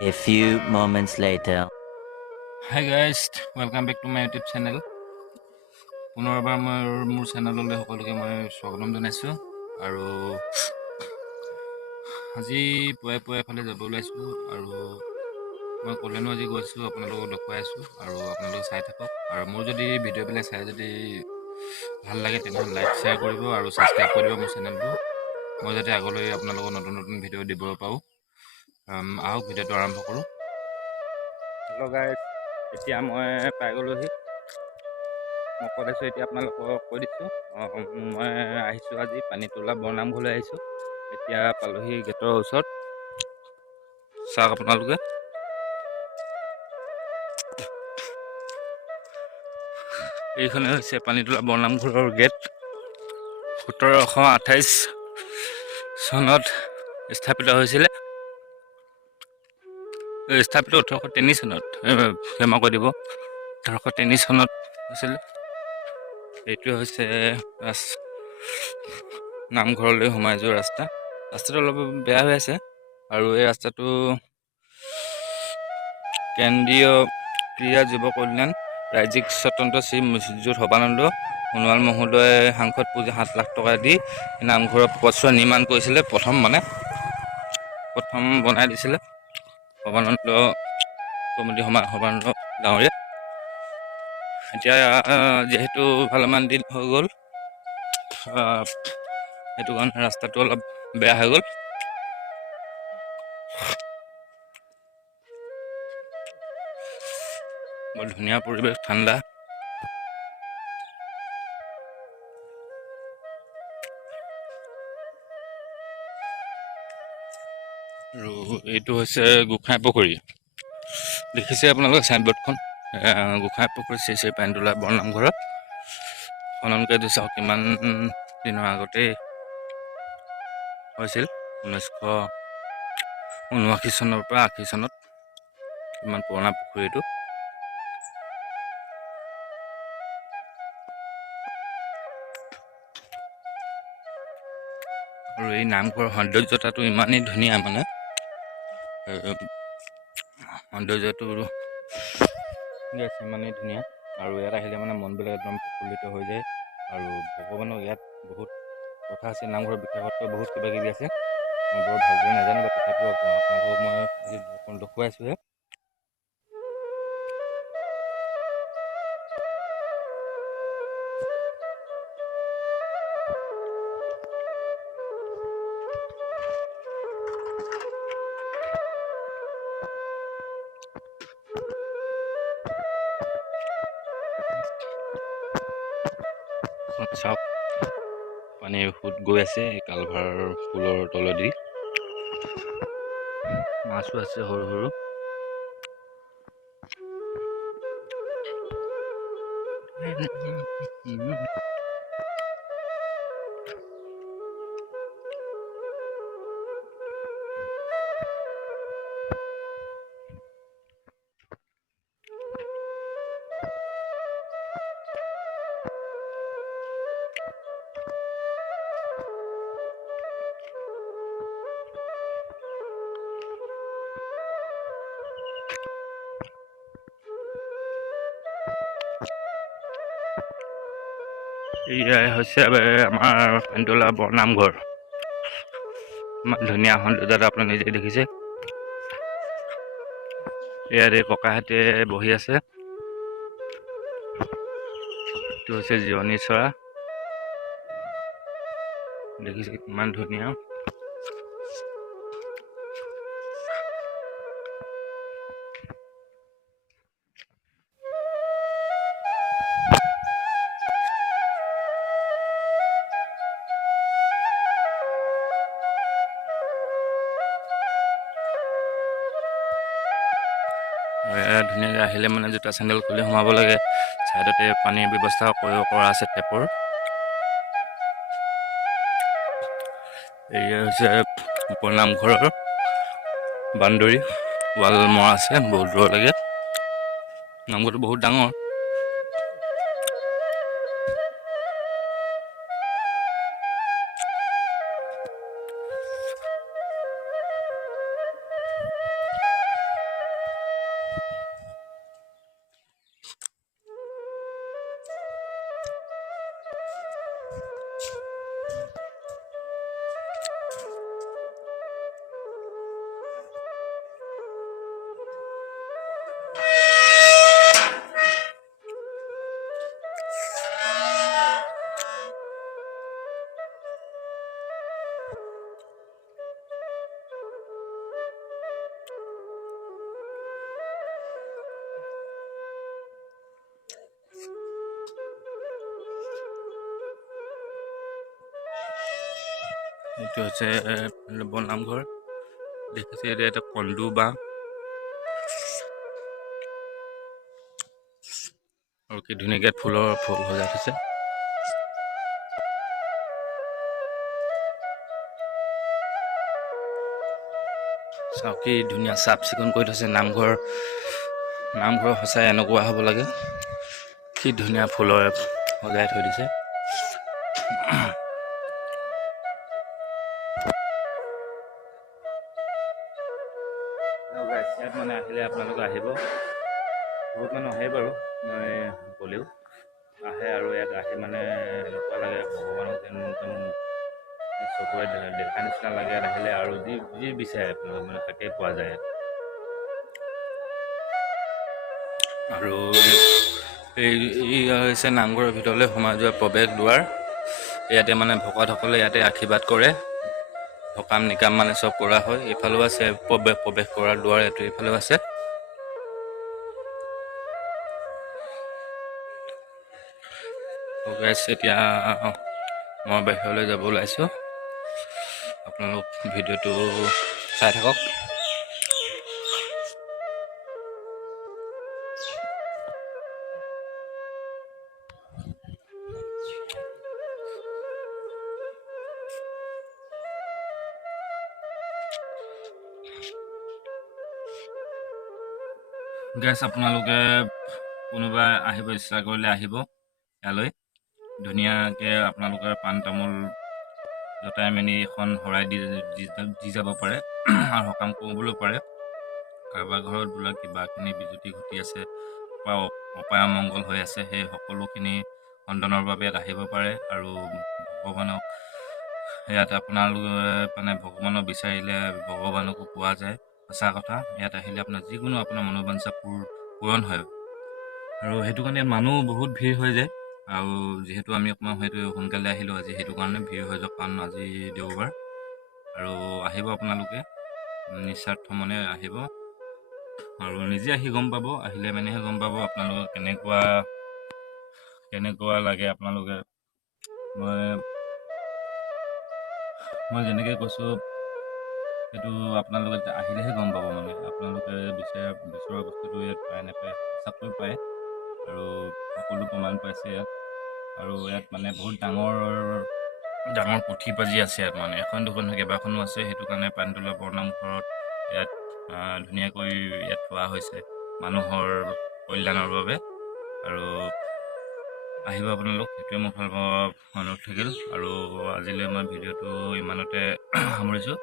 A few moments later. Hi guys, welcome back to my YouTube channel. পুনৰবাৰ মোৰ চেনেললৈ সকলোকে মই স্বাগতম জনাইছোঁ আৰু আজি পুৱাই এফালে যাব ওলাইছোঁ আৰু মই কলেনো আজি গৈছোঁ আপোনালোকক দেখুৱাই আছোঁ আৰু আপোনালোকে চাই থাকক আৰু মোৰ যদি ভিডিঅ'বিলাক চাই যদি ভাল লাগে তেনেহ'লে লাইক শ্বেয়াৰ কৰিব আৰু ছাবস্ক্ৰাইব কৰিব মোৰ চেনেলটো মই যাতে আগলৈ আপোনালোকক নতুন ভিডিঅ' দিব পাৰোঁ। আহক ভিডিঅ'টো আৰম্ভ কৰোঁ। হেল্ল' গাইজ, এতিয়া মই পাই গ'লোহি। মই ক'ত আছোঁ এতিয়া আপোনালোকক কৈ দিছোঁ। মই আহিছোঁ আজি পানীতোলা বৰনামঘৰলৈ আহিছোঁ। এতিয়া পালোহি গেটৰ ওচৰত। চাওক আপোনালোকে, এইখনে হৈছে পানীতোলা বৰনামঘৰৰ গেট। 1728 চনত স্থাপিত হৈছিলে। স্থাপিত 1803 চনত, ক্ষমা কৰি দিব, 1803 চনত হৈছিলে। এইটো হৈছে নামঘৰলৈ সোমাই যোৱা ৰাস্তাটো অলপ বেয়া হৈ আছে আৰু এই ৰাস্তাটো কেন্দ্ৰীয় ক্ৰীড়া যুৱ কল্যাণ ৰাজ্যিক স্বতন্ত্ৰ শ্ৰী মুক্তিযুদ্ধ সৰ্বানন্দ সোণোৱাল মহোদয়ে সাংসদ পুঁজি 7 লাখ টকা দি নামঘৰৰ পথছোৱা নিৰ্মাণ কৰিছিলে। প্ৰথম বনাই দিছিলে সৰ্বানন্দ কমিটি সৰ্বানন্দ গাঁৱৰে। এতিয়া যিহেতু ভালেমান দিন হৈ গ'ল, সেইটো কাৰণে ৰাস্তাটো অলপ বেয়া হৈ গ'ল। বৰ ধুনীয়া পৰিৱেশ, ঠাণ্ডা। আৰু এইটো হৈছে গোঁসাই পুখুৰী। দেখিছে আপোনালোকে চাইনবোৰ্ডখন, গোঁসাই পুখুৰী শ্ৰী শ্ৰী পানীতোলা বৰনামঘৰত খনন কৰি দিছে। কিমান দিনৰ আগতেই হৈছিল, 1979 চনৰ পৰা 80 চনত। ইমান পুৰণা পুখুৰী এইটো। আৰু এই নামঘৰৰ সৌন্দৰ্যতাটো ইমানেই ধুনীয়া, মানে সৌন্দৰ্যটো ইমানেই ধুনীয়া আৰু ইয়াত আহিলে মানে মনবিলাক একদম প্ৰফুল্লিত হৈ যায়। আৰু ভগৱানৰ ইয়াত বহুত কথা আছে, নামঘৰৰ বিশেষত্ব বহুত কিবা কিবি আছে। মই বৰ ভালদৰে নাজানো, বা তথাপিও আপোনালোকক মই আজি দেখুৱাইছোঁহে। চাওক, পানীৰ সোঁত গৈ আছে এই কালভাৰ পুলৰ তলেদি। মাছো আছে সৰু সৰু। এয়াই হৈছে আমাৰ পানীতোলা বৰনামঘৰ। ইমান ধুনীয়া সৌন্দৰ্যতা আপুনি নিজে দেখিছে। ইয়াত এই ককাহঁতে বহি আছে। এইটো হৈছে জিৰণি চৰা, দেখিছে কিমান ধুনীয়া। ধুনীয়াকৈ আহিলে মানে জোতা চেণ্ডেল খুলি সোমাব লাগে। ছাইডতে পানীৰ ব্যৱস্থা কৰা আছে, টেপৰ। এয়া হৈছে ওপৰ নামঘৰৰ বাউণ্ডৰী, ৱাল মৰা আছে বহুত দূৰলৈকে। নামঘৰটো বহুত ডাঙৰ। এইটো হৈছে বননামঘৰ। দেখিছে এতিয়া এটা কন্দু বা আৰু কি ধুনীয়াকৈ ফুল সজাই থৈছে। চাওক কি ধুনীয়া চাফ চিকুণ কৰি থৈছে নামঘৰ সঁচাই এনেকুৱা হ'ব লাগে। কি ধুনীয়া ফুলৰে সজাই থৈ দিছে। ইয়াত মানে আহিলে আপোনালোকে আহিব। বহুত মানুহ আহে বাৰু, মই ক'লেও আহে আৰু ইয়াত আহি মানে এনেকুৱা লাগে ভগৱানক যেন একদম চকুৰে দেখা নিচিনা লাগে। ইয়াত আহিলে আৰু যি বিচাৰে আপোনালোকে মানে তাকেই পোৱা যায়। আৰু এই হৈছে নামঘৰৰ ভিতৰলৈ সোমাই যোৱা প্ৰৱেশ দুৱাৰ। ইয়াতে মানে ভকতসকলে ইয়াতে আশীৰ্বাদ কৰে। সকাম নিকাম মানে চব কৰা হয়। এইফালেও আছে প্ৰৱেশ কৰাৰ দুৱাৰ, এইটো এইফালেও আছে। এতিয়া মই বাহিৰলৈ যাব ওলাইছোঁ। আপোনালোক ভিডিঅ'টো চাই থাকক। আপোনালোকে কোনোবা আহিব ইচ্ছা কৰিলে আহিব ইয়ালৈ। ধুনীয়াকৈ আপোনালোকে পাণ তামোল জতাই মেলি এখন শৰাই দি যাব পাৰে আৰু সকাম কৰিবলৈ পাৰে। কাৰোবাৰ ঘৰত বোলে কিবাখিনি বিজুতি ঘটি আছে বা অপায় অমংগল হৈ আছে, সেই সকলোখিনি খণ্ডনৰ বাবে ইয়াত আহিব পাৰে। আৰু ভগৱানক ইয়াত আপোনালোকে মানে ভগৱানক বিচাৰিলে ভগৱানকো পোৱা যায়। সঁচা কথা, ইয়াত আহিলে আপোনাৰ যিকোনো আপোনাৰ মনোবাঞ্ছা পূৰণ হয়। আৰু সেইটো কাৰণে মানুহ বহুত ভিৰ হৈ যায়। আৰু যিহেতু আমি অকণমান হয়তো সোনকালে আহিলোঁ আজি, সেইটো কাৰণে ভিৰ হৈ যাওক, কাৰণ আজি দেওবাৰ। আৰু আহিব আপোনালোকে নিস্বাৰ্থ মনে আহিব আৰু নিজে আহি গম পাব। আহিলে মানেহে গম পাব আপোনালোকে কেনেকুৱা লাগে। আপোনালোকে মই যেনেকৈ কৈছোঁ সেইটো আপোনালোকে আহিলেহে গম পাব। মানে আপোনালোকে বিচৰা বস্তুটো ইয়াত পায় নাপায়, সঁচাকৈ পায়। আৰু সকলো প্ৰমাণ পাইছে ইয়াত। আৰু ইয়াত মানে বহুত ডাঙৰ পুথি পাজি আছে। ইয়াত মানে এখন দুখন নহয়, কেইবাখনো আছে। সেইটো কাৰণে পানীতোলা বৰনামঘৰত ইয়াত ধুনীয়াকৈ ইয়াত থোৱা হৈছে মানুহৰ কল্যাণৰ বাবে। আৰু আহিব আপোনালোক, সেইটোৱে মোৰ ফালৰ পৰা অনুৰোধ থাকিল। আৰু আজিলৈ মই ভিডিঅ'টো ইমানতে সামৰিছোঁ।